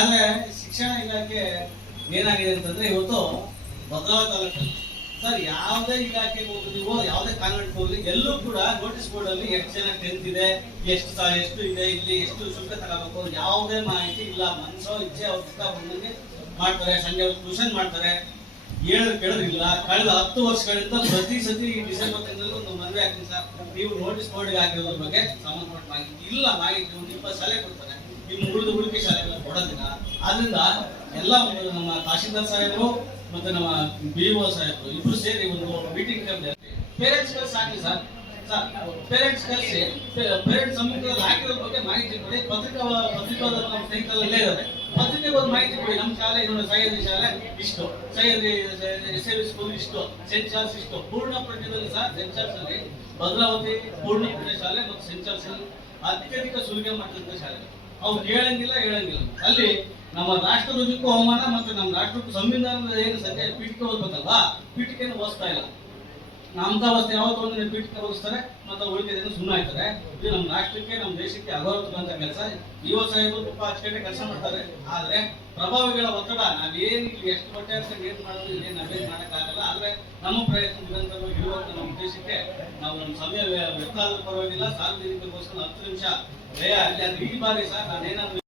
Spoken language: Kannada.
ಆದ್ರೆ ಶಿಕ್ಷಣ ಇಲಾಖೆ ಏನಾಗಿದೆ ಅಂತಂದ್ರೆ ಇವತ್ತು ಭದ್ರಾವತಿ ತಾಲೂಕು ಸರ್ ಯಾವುದೇ ಇಲಾಖೆಗೆ ನೀವು, ಯಾವುದೇ ಕಾನ್ವೆಂಟ್ ಹೋಗಲಿ, ಎಲ್ಲೂ ಕೂಡ ನೋಟಿಸ್ ಬೋರ್ಡ್ ಅಲ್ಲಿ ಎಷ್ಟು ಜನ ಟೆಂತ್ ಇದೆ, ಎಷ್ಟು ಎಷ್ಟು ಇದೆ, ಇಲ್ಲಿ ಎಷ್ಟು ಶುಲ್ಕ ತಗೋಬೇಕು, ಯಾವುದೇ ಮಾಹಿತಿ ಇಲ್ಲ. ಮನಸ್ಸೋ ಇಚ್ಛೆ ಅವ್ರ ಬಂದಂಗೆ ಮಾಡ್ತಾರೆ, ಸಂಜೆ ಟ್ಯೂಷನ್ ಮಾಡ್ತಾರೆ. ಹೇಳೋದು ಕೇಳೋದಿಲ್ಲ ಕಳೆದ ಹತ್ತು ವರ್ಷಗಳಿಂದ ಪ್ರತಿ ಸತಿ ಡಿಸೆಂಬರ್ ತಿಂಗಳಲ್ಲಿ ಒಂದು ಮದುವೆ ಆಗ್ತೀನಿ ಸರ್. ನೀವು ನೋಟಿಸ್ ಬೋರ್ಡ್ ಹಾಕಿರೋದ್ರ ಬಗ್ಗೆ ಸಂಬಂಧಪಟ್ಟ ಮಾಹಿತಿ ಇಲ್ಲ. ಮಾಹಿತಿ ಒಂದು ಇಪ್ಪತ್ತು ಶಾಲೆ ಕೊಡ್ತಾರೆ. ನಿಮ್ಮ ಉಳಿದ ಉಳಿಕೆ ಶಾಲೆಗಳು ಕೊಡೋದಿಲ್ಲ. ಆದ್ರಿಂದ ಎಲ್ಲ ನಮ್ಮ ತಹಶೀಲ್ದಾರ್ ಸಾಹೇಬರು ಮತ್ತೆ ನಮ್ಮ ಬಿ ಒ ಸಾಹೇಬರು ಇಬ್ರು ಸೇರಿ ಒಂದು ಮೀಟಿಂಗ್ ಪೇರೆಂಟ್ಸ್ ಕಲ್ಸಿ ಹಾಕಿ ಸರ್. ಪೇರೆಂಟ್ಸ್ ಕಲಿಸಿ ಪೇರೆಂಟ್ಸ್ ಸಮ್ಮುಖದಲ್ಲಿ ಹಾಕಿರೋ ಬಗ್ಗೆ ಮಾಹಿತಿ ಕೊಡಿ. ಪತ್ರಿಕಾ ಪತ್ರಿಕಾ ನಮ್ಮ ಸ್ನೇಹಿತರಲ್ಲೇ ಇದ್ದಾರೆ. ಪತ್ರಿಕೆಗೆ ಒಂದು ಮಾಹಿತಿ ಕೊಡಿ. ನಮ್ಮ ಶಾಲೆ ಇನ್ನೊಂದು ಸಹ್ಯಾದ್ರಿ ಶಾಲೆ ಇಷ್ಟು. ಸಹ್ಯಾದ್ರಿ ಎಸ್ ಎಲ್ ಸ್ಕೂಲ್ ಇಷ್ಟು. ಸೆಂಟ್ ಚಾರ್ಲ್ಸ್ ಇಷ್ಟು. ಪೂರ್ಣ ಪ್ರಜ್ಞದಲ್ಲಿ ಸರ್ ಸೆಂಟ್ ಚಾರ್ಲ್ಸ್ ಅಲ್ಲಿ ಭದ್ರಾವತಿ ಪೂರ್ಣ ಶಾಲೆ ಮತ್ತು ಸೆಂಟ್ ಚಾರ್ಲ್ಸ್ ಅಲ್ಲಿ ಅತ್ಯಧಿಕ ಸುಲಿಗೆ ಮಾಡಿದಂಥ ಶಾಲೆ. ಅವ್ರು ಹೇಳಂಗಿಲ್ಲ ಹೇಳಂಗಿಲ್ಲ. ಅಲ್ಲಿ ನಮ್ಮ ರಾಷ್ಟ್ರಧ್ವಜಕ್ಕೂ ಅವಮಾನ ಮತ್ತು ನಮ್ಮ ರಾಷ್ಟ್ರಕ್ಕೂ ಸಂವಿಧಾನದ ಏನು ಸದ್ಯ ಪೀಠಕ್ಕೆ ಓದ್ಬೇಕಲ್ವಾ ಪೀಠಕ್ಕೆ ಓದಿಸ್ತಾ ಇಲ್ಲ. ನಾಮಕಾವಸ್ಥೆ ಯಾವತ್ತೂ ಒಂದು ಪೀಠಕ್ಕೆ ಓದಿಸ್ತಾರೆ ಮತ್ತು ಉಳಿದಿದ್ದೇನೆ ಸುಮ್ಮನೆ ಆಯ್ತಾರೆ ಇದು ನಮ್ಮ ರಾಷ್ಟ್ರಕ್ಕೆ, ನಮ್ಮ ದೇಶಕ್ಕೆ ಅಗೌರವದಂತ ಕೆಲಸ. ಯುವ ಸಾಹೇಬರು ತುಂಬ ಅಚ್ಚುಕಟ್ಟೆ ಕೆಲಸ ಮಾಡ್ತಾರೆ. ಆದ್ರೆ ಪ್ರಭಾವಿಗಳ ಒತ್ತಡ, ನಾವೇನು ಎಷ್ಟು ಬಟ್ಟೆ ಅಂತ ಏನ್ ಮಾಡೋದು ಏನು ನಾವೇನು ಮಾಡೋಕ್ಕಾಗಲ್ಲ. ಆದ್ರೆ ನಮ್ಮ ಪ್ರಯತ್ನ ನಿರಂತರವಾಗಿ ನಮ್ಮ ಉದ್ದೇಶಕ್ಕೆ ನಾವು ನಮ್ಮ ಸಮಯ ವ್ಯ- ವ್ಯರ್ಥ ಆದ್ರೂ ಪರವಾಗಿಲ್ಲ. ಸಾರ್ವಜನಿಕರಿಗೋಸ್ಕರ ಹತ್ತು ನಿಮಿಷ ಭಯ ಅಲ್ಲಿ ಅದು ಈ ಬಾರಿ ಸರ್ ನಾನೇನಾದ್ರು